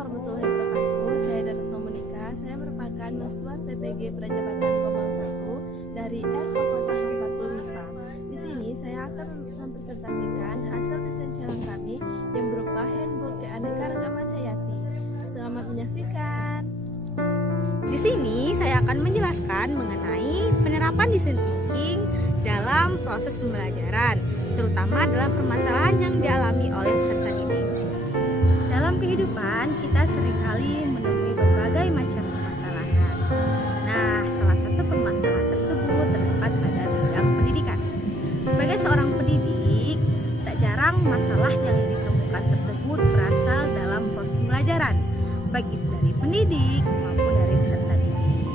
warahmatullahi wabarakatuh. Saya Daratno Monika. Saya merupakan mahasiswa PPG Prajabatan Komang 1 dari R001 MIPA. Di sini saya akan mempresentasikan hasil desain challenge kami yang berupa handbook keanekaragaman hayati. Selamat menyaksikan. Di sini saya akan menjelaskan mengenai penerapan desain thinking dalam proses pembelajaran, terutama dalam permasalahan yang dialami oleh peserta didik. Dalam kehidupan, kita seringkali menemui berbagai macam permasalahan. Nah, salah satu permasalahan tersebut terdapat pada bidang pendidikan. Sebagai seorang pendidik, tak jarang masalah yang ditemukan tersebut berasal dalam proses pembelajaran, baik itu dari pendidik maupun dari peserta didik.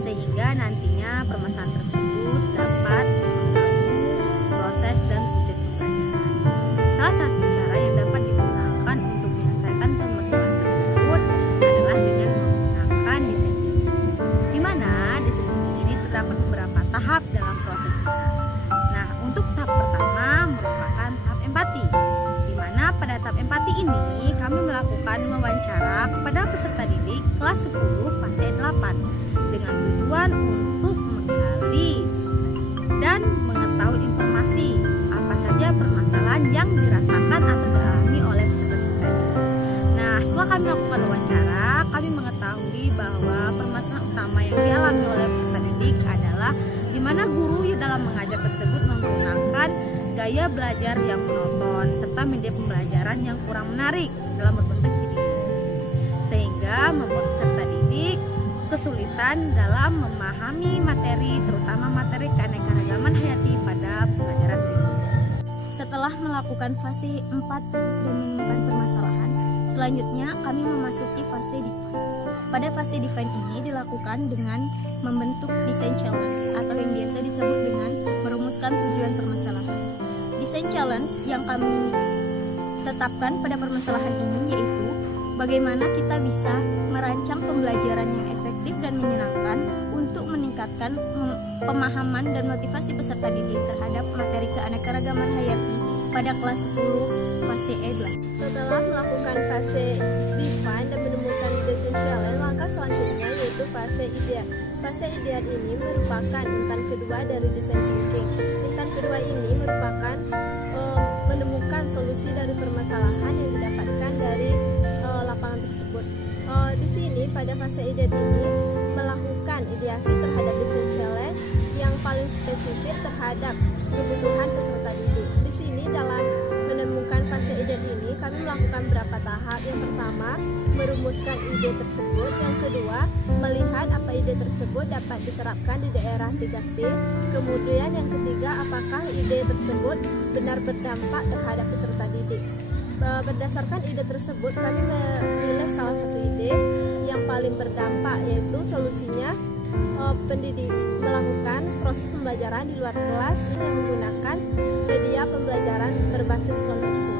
Sehingga nantinya permasalahan tersebut dapat mengganggu proses dan tujuan pembelajaran. Salah satu cara yang dapat digunakan untuk menyelesaikan permasalahan tersebut adalah dengan menggunakan desain thinking, di mana desain thinking ini terdapat beberapa tahap dalam prosesnya. Nah, untuk tahap pertama merupakan tahap empati, di mana pada tahap empati ini kami melakukan wawancara kepada peserta didik kelas 10 fase 8 dengan tujuan untuk menggali dan mengetahui informasi apa saja permasalahan yang dirasakan atau dialami oleh peserta didik. Nah, setelah kami melakukan wawancara, kami mengetahui bahwa permasalahan utama yang dialami oleh peserta didik adalah di mana guru dalam mengajar tersebut menggunakan gaya belajar yang monoton serta media pembelajaran yang kurang menarik dalam berbentuk video, sehingga membuat peserta didik kesulitan dalam memahami materi, terutama materi keanekaragaman hayati pada pelajaran berikutnya. Setelah melakukan fase 4 dan menemukan permasalahan, selanjutnya kami memasuki fase define. Pada fase define ini dilakukan dengan membentuk desain challenge atau yang biasa disebut dengan merumuskan tujuan permasalahan. Desain challenge yang kami tetapkan pada permasalahan ini yaitu bagaimana kita bisa merancang pembelajaran yang efektif dan menyenangkan untuk meningkatkan pemahaman dan motivasi peserta didik terhadap materi keanekaragaman hayati pada kelas 10 fase E2. Setelah melakukan fase define dan menemukan desain challenge, langkah selanjutnya yaitu fase ideal. Fase ideal ini merupakan intan kedua dari desain thinking. Intan kedua ini merupakan menemukan solusi dari permasalahan yang didapatkan dari lapangan tersebut. Di sini pada fase ideal ini melakukan ideasi terhadap desain challenge yang paling spesifik terhadap kebutuhan peserta didik. Di sini dalam menemukan fase ide ini kami melakukan beberapa tahap. Yang pertama, merumuskan ide tersebut. Yang kedua, melihat apa ide tersebut dapat diterapkan di daerah 3T. Kemudian yang ketiga, apakah ide tersebut benar berdampak terhadap peserta didik. Berdasarkan ide tersebut kami memilih salah satu ide yang paling berdampak, yaitu solusinya pendidik melakukan proses pembelajaran di luar kelas dengan menggunakan media pembelajaran berbasis kontekstual.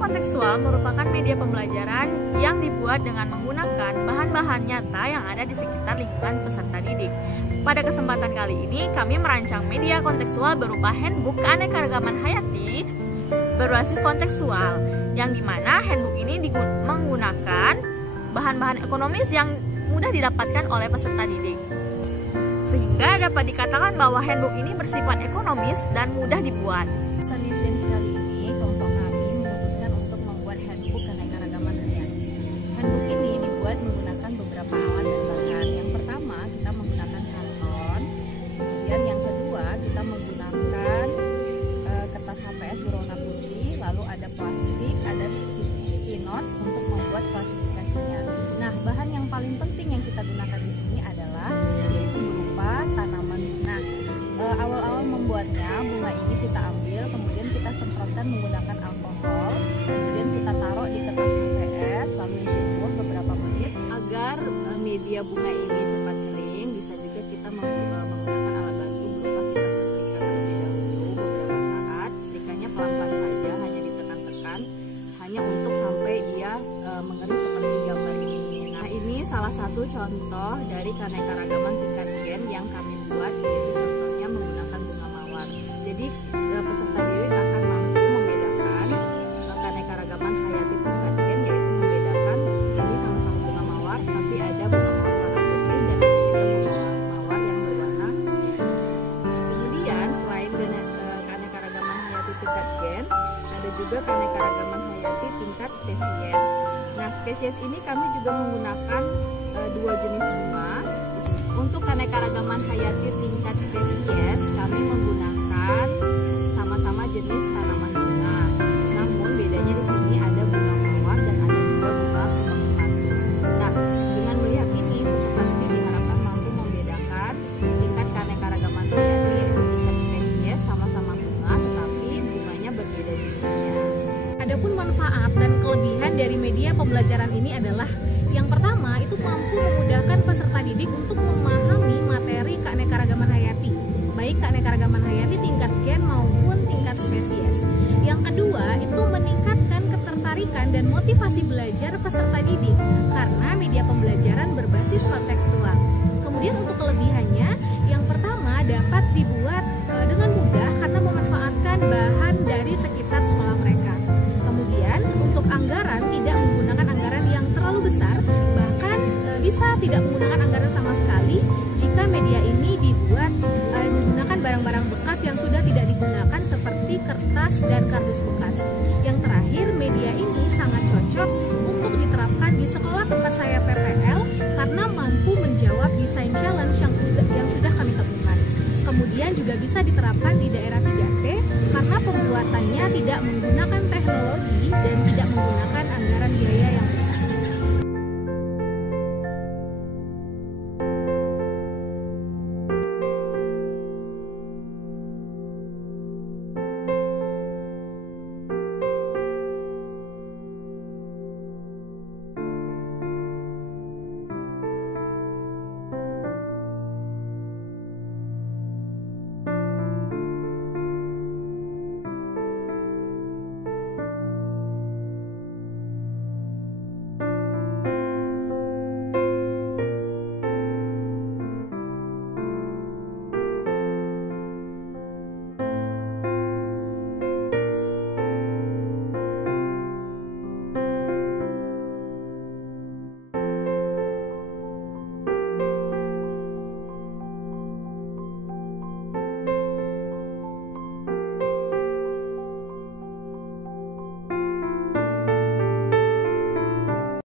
kontekstual merupakan media pembelajaran yang dibuat dengan menggunakan bahan-bahan nyata yang ada di sekitar lingkungan peserta didik. Pada kesempatan kali ini, kami merancang media kontekstual berupa handbook keanekaragaman hayati berbasis kontekstual, yang dimana handbook ini menggunakan bahan-bahan ekonomis yang mudah didapatkan oleh peserta didik. Sehingga dapat dikatakan bahwa handbook ini bersifat ekonomis dan mudah dibuat. Di STEM kali ini, kelompok kami memutuskan untuk membuat handbook keanekaragaman hayati. Handbook ini dibuat menggunakan beberapa alat dan bahan. Yang pertama, kita menggunakan karton. Kemudian yang kedua, kita menggunakan kertas HVS berwarna putih. Lalu ada plastik, ada sticky notes untuk membuat klasifikasinya. Nah, bahan yang paling penting yang kita gunakan di sini adalah yaitu berupa tanaman bunga. Awal-awal membuatnya, bunga ini kita ambil, kemudian kita semprotkan menggunakan alkohol, kemudian kita taruh di kertas HVS, lalu dijemur beberapa menit agar media bunga ini cepat kering. Bisa juga kita menggunakan alat bantu berupa kita setrika terlebih dahulu beberapa saat. Setrikanya pelan-pelan saja, hanya ditekan-tekan, hanya untuk sampai dia mengering seperti gambar ini. Nah, ini salah satu contoh dari keanekaragaman tingkat gen yang kami buat, yaitu contohnya menggunakan bunga mawar. Jadi peserta didik akan mampu membedakan keanekaragaman hayati tingkat gen, yaitu membedakan ini sama-sama bunga mawar, tapi ada bunga mawar warna putih dan ada juga bunga mawar yang berwarna biru. Kemudian selain keanekaragaman hayati tingkat gen, ada juga keanekaragaman hayati tingkat spesies. Nah, spesies ini kami juga menggunakan dua jenis bunga. Untuk keanekaragaman hayati tingkat spesies, kami menggunakan sama-sama jenis tanaman bunga. Namun bedanya di sini ada bunga mawar dan ada juga bunga kembang sepatu. Nah, dengan melihat ini, peserta didik diharapkan mampu membedakan tingkat keanekaragaman hayati yaitu tingkat spesies sama-sama bunga, tetapi bunganya berbeda jenisnya. Adapun manfaat dan kelebihan dari media pembelajaran ini adalah yang pertama, itu mampu memudahkan peserta didik untuk memahami materi keanekaragaman hayati, baik keanekaragaman hayati tingkat gen maupun tingkat spesies. Yang kedua, itu meningkatkan ketertarikan dan motivasi belajar peserta didik karena media pembelajaran berbasis kontekstual. Kemudian untuk kelebihannya, yang pertama dapat dibuat dengan mudah karena memanfaatkan bahan dari sekitar sekolah mereka. Kemudian untuk anggaran tidak menggunakan anggaran yang terlalu besar, bahkan bisa tidak menggunakan anggaran sama sekali jika media ini dibuat menggunakan barang-barang bekas yang sudah tidak digunakan seperti kertas dan kardus bekas. Yang terakhir, media ini sangat cocok untuk diterapkan di sekolah tempat saya PPL karena mampu menjawab desain challenge yang sudah kami temukan. Kemudian juga bisa diterapkan